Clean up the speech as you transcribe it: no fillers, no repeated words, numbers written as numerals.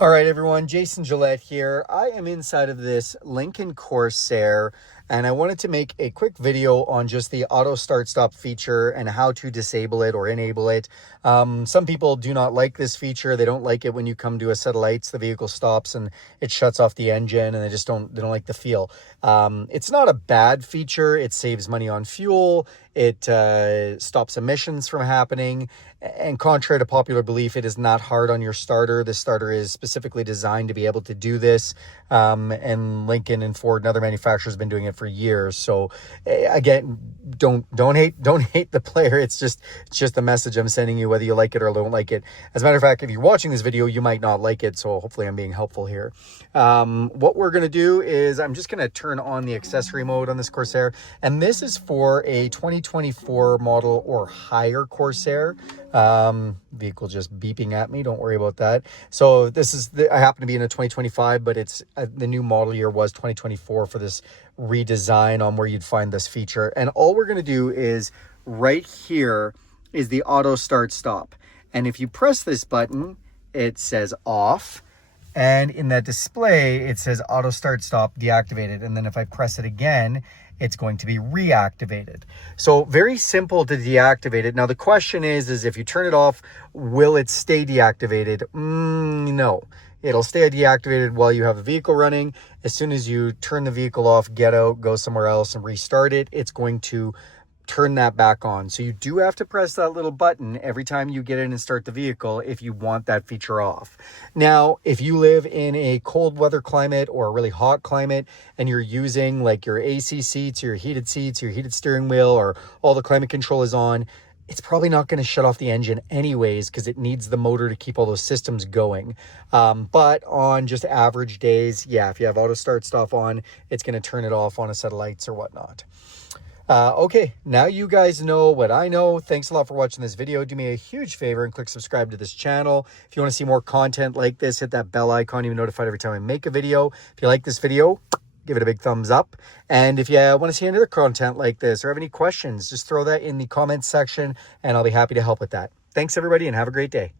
All right, everyone, Jason Gillett here. I am inside of this Lincoln Corsair, and I wanted to make a quick video on just the auto start stop feature and how to disable it or enable it. Some people do not like this feature. They don't like it when you come to a set of lights, the vehicle stops and it shuts off the engine, and they don't like the feel. It's not a bad feature. It saves money on fuel. It stops emissions from happening. And contrary to popular belief, it is not hard on your starter. This starter is specifically designed to be able to do this. And Lincoln and Ford and other manufacturers have been doing it for years. So again, don't hate the player. It's just the message I'm sending you, whether you like it or don't like it. As a matter of fact, if you're watching this video, you might not like it. So hopefully I'm being helpful here. What we're going to do is I'm just going to turn on the accessory mode on this Corsair. And this is for a 2024 model or higher Corsair. Vehicle just beeping at me, don't worry about that. So this is I happen to be in a 2025, but it's the new model year was 2024 for this redesign on where you'd find this feature. And all we're going to do is right here is the auto start stop, and if you press this button, it says off, and in that display it says auto start stop deactivated, and then if I press it again, it's going to be reactivated. So very simple to deactivate it. Now the question is if you turn it off, will it stay deactivated? No, it'll stay deactivated while you have the vehicle running. As soon as you turn the vehicle off, get out, go somewhere else and restart it, it's going to turn that back on. So you do have to press that little button every time you get in and start the vehicle if you want that feature off. Now, if you live in a cold weather climate or a really hot climate and you're using like your AC seats, your heated steering wheel, or all the climate control is on, it's probably not going to shut off the engine anyways because it needs the motor to keep all those systems going. But on just average days, yeah, if you have auto start stop on, it's going to turn it off on a set of lights or whatnot. Okay, now you guys know what I know. Thanks a lot for watching this video. Do me a huge favor and click subscribe to this channel. If you want to see more content like this, hit that bell icon. You'll be notified every time I make a video. If you like this video, give it a big thumbs up. And if you want to see any other content like this or have any questions, just throw that in the comments section and I'll be happy to help with that. Thanks everybody and have a great day.